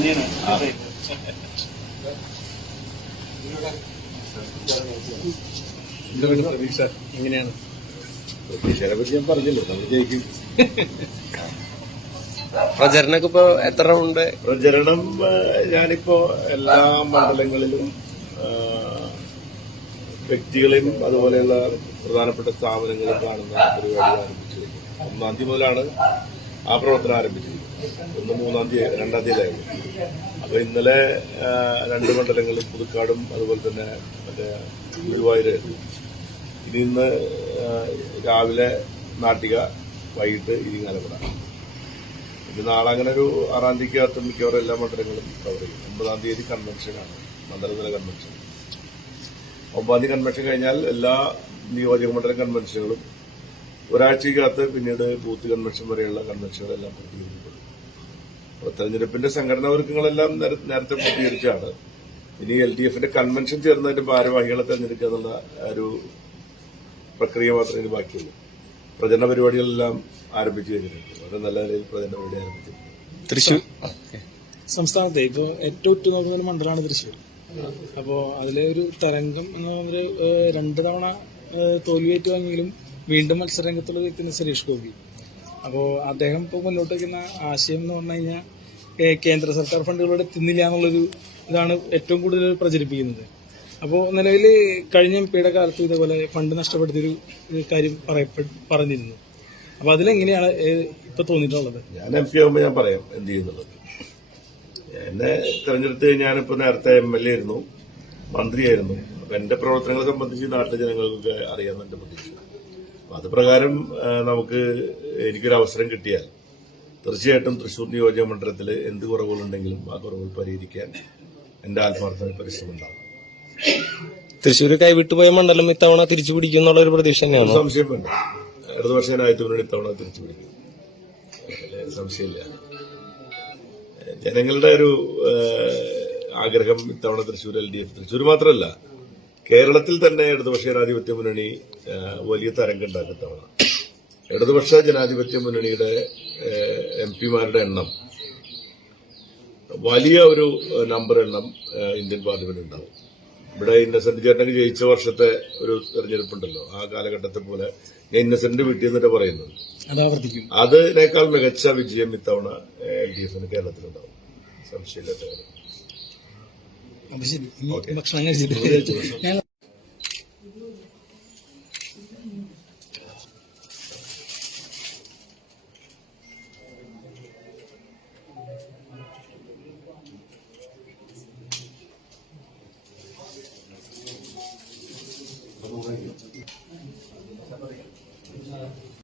തന്നെയാണ്. എന്താണ് പ്രതീക്ഷ. എങ്ങനെയാണ്? പ്രതീക്ഷയെ പറ്റി ഞാൻ പറഞ്ഞല്ലോ? നമ്മൾ ജയിക്കും. പ്രചരണൊക്കെ ഇപ്പൊ എത്ര റൗണ്ട് പ്രചരണം ഞാനിപ്പോ എല്ലാ മണ്ഡലങ്ങളിലും വ്യക്തികളെയും അതുപോലെയുള്ള പ്രധാനപ്പെട്ട സ്ഥാപനങ്ങളും കാണുന്ന പരിപാടി ആരംഭിച്ചു ഒന്നാം തീയതി മുതലാണ് ആ പ്രവർത്തനം ആരംഭിച്ചത്. ഒന്ന് മൂന്നാം തീയതി രണ്ടാം തീയതിയിലായിരുന്നു അപ്പൊ ഇന്നലെ രണ്ട് മണ്ഡലങ്ങളിൽ പുതുക്കാടും അതുപോലെ തന്നെ മറ്റേ ഗുരുവായൂരായിരുന്നു. ഇനി ഇന്ന് രാവിലെ നാട്ടിക വൈകിട്ട് ഇരിങ്ങാലക്കുട ഇത് നാളെ അങ്ങനെ ഒരു ആറാം തീയതിക്കകത്ത് മിക്കവാറും എല്ലാ മണ്ഡലങ്ങളും കവർ ചെയ്യും. ഒമ്പതാം തീയതി കൺവെൻഷനാണ് മണ്ഡലതല കൺവെൻഷൻ ഒമ്പതാം തീയതി കൺവെൻഷൻ കഴിഞ്ഞാൽ എല്ലാ നിയോജക മണ്ഡലം കൺവെൻഷനുകളും ഒരാഴ്ചയ്ക്കകത്ത് പിന്നീട് ബൂത്ത് കൺവെൻഷൻ വരെയുള്ള കൺവെൻഷനുകളെല്ലാം പൂർത്തീകരിക്കപ്പെടും. അപ്പോൾ തെരഞ്ഞെടുപ്പിന്റെ സംഘടനാ ഒരുക്കങ്ങളെല്ലാം നേരത്തെ പൂർത്തീകരിച്ചാണ് ഇനി എൽ ഡി എഫിന്റെ കൺവെൻഷൻ ചേർന്നതിന്റെ ഭാരവാഹികളെ തെരഞ്ഞെടുക്കുക എന്നുള്ള ഒരു പ്രക്രിയ മാത്രമേ ഇനി ബാക്കിയുള്ളൂ. പ്രചരണ പരിപാടികളെല്ലാം ആരംഭിച്ചു കഴിഞ്ഞിട്ടുണ്ട്. വളരെ നല്ല നിലയിൽ പ്രചരണ പരിപാടി ആരംഭിച്ചിട്ടുണ്ട്. തൃശൂർ സംസ്ഥാനത്തെ ഇപ്പോൾ ഏറ്റവും ഉറ്റുനോക്കുന്ന ഒരു മണ്ഡലമാണ് തൃശ്ശൂർ. അപ്പോൾ അതിലെ ഒരു തരംഗം എന്ന് പറഞ്ഞൊരു രണ്ട് തവണ തോൽവിയേറ്റ് വാങ്ങിയെങ്കിലും വീണ്ടും മത്സരരംഗത്തുള്ള വ്യക്തിയാണ് സുരേഷ് ഗോപി. അപ്പോൾ അദ്ദേഹം ഇപ്പോൾ മുന്നോട്ട് വയ്ക്കുന്ന ആശയം എന്ന് പറഞ്ഞു കഴിഞ്ഞാൽ കേന്ദ്ര സർക്കാർ ഫണ്ടുകളോട് എത്തുന്നില്ല എന്നുള്ളൊരു ഇതാണ് ഏറ്റവും കൂടുതൽ പ്രചരിപ്പിക്കുന്നത്. അപ്പോൾ നിലവിൽ കഴിഞ്ഞ എം പിയുടെ കാലത്ത് ഇതേപോലെ ഫണ്ട് നഷ്ടപ്പെടുത്തിയൊരു കാര്യം പറഞ്ഞിരുന്നു. അപ്പോൾ അതിലെങ്ങനെയാണ് ഇപ്പോൾ ഇപ്പൊ തോന്നിയിട്ടുള്ളത്? ഞാൻ എം പി ആകുമ്പോൾ ഞാൻ പറയാം എന്ത് ചെയ്യുന്നുള്ളത്. എന്നെ തെരഞ്ഞെടുത്ത് ഞാനിപ്പോൾ നേരത്തെ എം എൽ എ ആയിരുന്നു മന്ത്രിയായിരുന്നു. അപ്പം എന്റെ പ്രവർത്തനങ്ങളെ സംബന്ധിച്ച് നാട്ടിലെ ജനങ്ങൾക്ക് എന്റെ പ്രതീക്ഷ. അത് പ്രകാരം നമുക്ക് എനിക്കൊരു അവസരം കിട്ടിയാൽ തീർച്ചയായിട്ടും തൃശൂർ നിയോജക മണ്ഡലത്തിൽ എന്ത് കുറവുകളുണ്ടെങ്കിലും ആ കുറവുകൾ പരിഹരിക്കാൻ എന്റെ ആത്മാർത്ഥമായ പരിശ്രമം ഉണ്ടാവും തൃശ്ശൂർ കൈവിട്ടുപോയ മണ്ഡലം ഇത്തവണ തിരിച്ചു പിടിക്കും എന്നുള്ള ഒരു പ്രതീക്ഷ തന്നെയാണ്? സംശയം വേണ്ട ഇടതുപക്ഷനായിട്ട് മുന്നണി ഇത്തവണ തിരിച്ചു പിടിക്കും. സംശയമില്ല. ജനങ്ങളുടെ ഒരു ആഗ്രഹം ഇത്തവണ Thrissur L D F Thrissur മാത്രമല്ല കേരളത്തിൽ തന്നെ ഇടതുപക്ഷ ജനാധിപത്യ മുന്നണി വലിയ തരംഗമുണ്ടാക്കും ഇത്തവണ ഇടതുപക്ഷ ജനാധിപത്യ മുന്നണിയുടെ എം പിമാരുടെ എണ്ണം വലിയ ഒരു നമ്പർ എണ്ണം ഇന്ത്യൻ പാർലമെന്റ് ഉണ്ടാവും. ഇവിടെ ഇന്നസെന്റ് ചേട്ടൻ ജയിച്ച വർഷത്തെ ഒരു തെരഞ്ഞെടുപ്പുണ്ടല്ലോ. ആ കാലഘട്ടത്തെ പോലെ ഞാൻ ഇന്നസെന്റ് വീട്ടിൽ നിന്നിട്ട് പറയുന്നത്. അതിനേക്കാൾ മികച്ച വിജയം ഇത്തവണ എൽ ഡി എഫിന് കേരളത്തിലുണ്ടാവും. സംശയമില്ലാത്ത കാര്യം. അത് ശരി ഭക്ഷണം കഴിച്ചിട്ട്